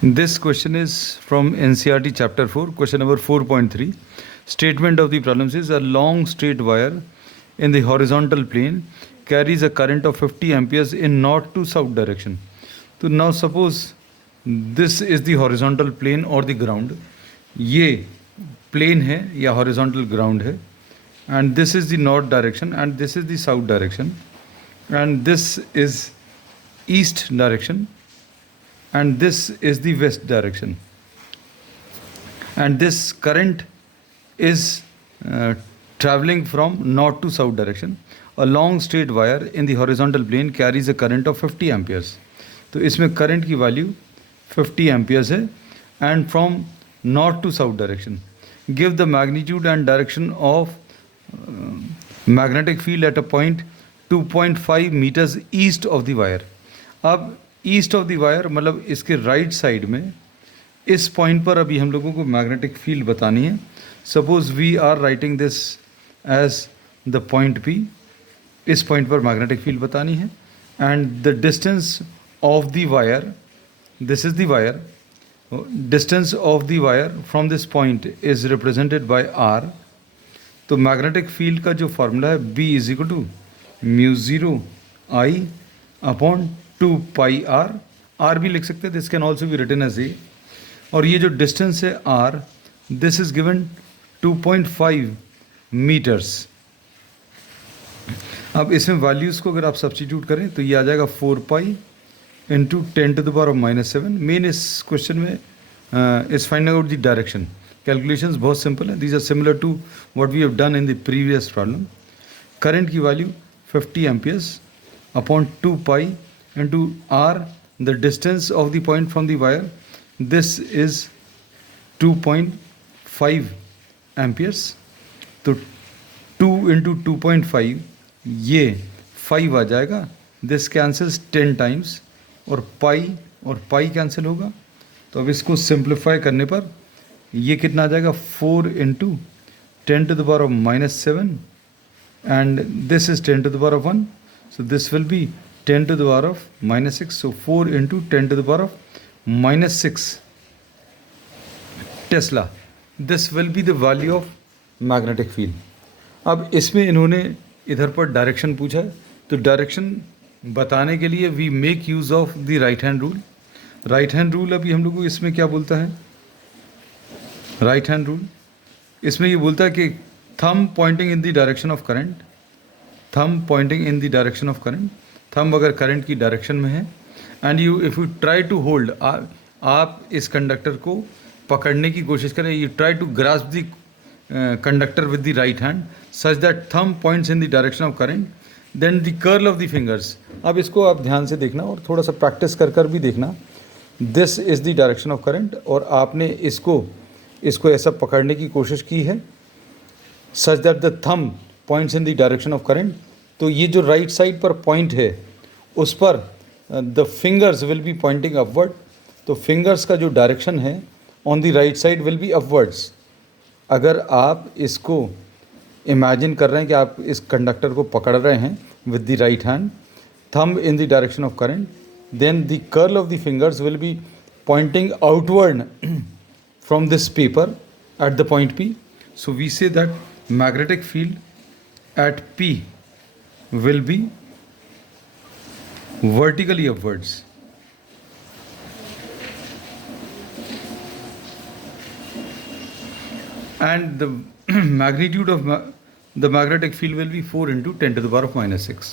This question is from NCERT chapter 4, question number 4.3. Statement of the problem says a long straight wire in the horizontal plane carries a current of 50 amperes in north to south direction. So now suppose this is the horizontal plane or the ground. ये plane है या horizontal ground है, and this is the north direction and this is the south direction, and this is east direction and this is the west direction, and this current is traveling from north to south direction. A long straight wire in the horizontal plane carries a current of 50 amperes. तो इसमें current की value 50 amperes है and from north to south direction. Give the magnitude and direction of magnetic field at a point 2.5 meters east of the wire. अब east of the wire मतलब इसके right side में इस point पर अभी हम लोगों को मैग्नेटिक फील्ड बतानी है. Suppose we are writing this as the point P. इस पॉइंट पर मैग्नेटिक फील्ड बतानी है and the distance of the wire, this is the wire, distance of the wire from this point is represented by R. तो magnetic field का जो formula है B is equal to mu zero I upon 2 pi R. R भी लिख सकते हैं, this can also be written as a. और ये जो डिस्टेंस है R, this is given 2.5 metres. अब इसमें वैल्यूज़ को अगर आप सब्स्टिट्यूट करें तो ये आ जाएगा 4 पाई इंटू 10⁻⁻⁷. मेन इस क्वेश्चन में is finding out the direction. Calculations बहुत सिंपल है. These are similar to what we have done in the previous problem. Current की value 50 amperes upon 2 pi into r, the distance of the point from the wire, this is 2.5 amperes. तो 2 into 2.5 ये 5 आ जाएगा. this cancels 10 times और pi cancel होगा. तो अब इसको simplify करने पर ये कितना आ जाएगा 4 into 10⁻⁻⁷ and this is 10⁻⁻1. so this will be 10⁻⁻�6. So 4 into 10⁻⁻6 Tesla. This will be the value of magnetic field. अब इसमें इन्होंने इधर पर डायरेक्शन पूछा है, तो डायरेक्शन बताने के लिए we make use of the right hand rule. Right hand rule अभी हम लोग को इसमें क्या बोलता है? राइट हैंड रूल इसमें ये बोलता है कि thumb pointing in the direction of current. Thumb pointing in the direction of current. Thumb अगर करंट की डायरेक्शन में है and you if you try to hold, आप इस कंडक्टर को पकड़ने की कोशिश करें. You try to grasp the conductor with the right hand such that thumb points in the direction of current, then the curl of the fingers. अब इसको आप ध्यान से देखना और थोड़ा सा प्रैक्टिस कर भी देखना. This is the direction of current और आपने इसको ऐसा पकड़ने की कोशिश की है such that the thumb points in the direction of current. तो ये जो राइट साइड पर पॉइंट है उस पर the fingers will be pointing upward. तो फिंगर्स का जो डायरेक्शन है on the right side will be upwards. अगर आप इसको इमेजिन कर रहे हैं कि आप इस कंडक्टर को पकड़ रहे हैं with the right hand, thumb in the direction of current, then the curl of the fingers will be pointing outward from this paper at the point P. So we say that magnetic field at P will be vertically upwards. And the magnitude of the magnetic field will be 4 into 10⁻⁻⁶.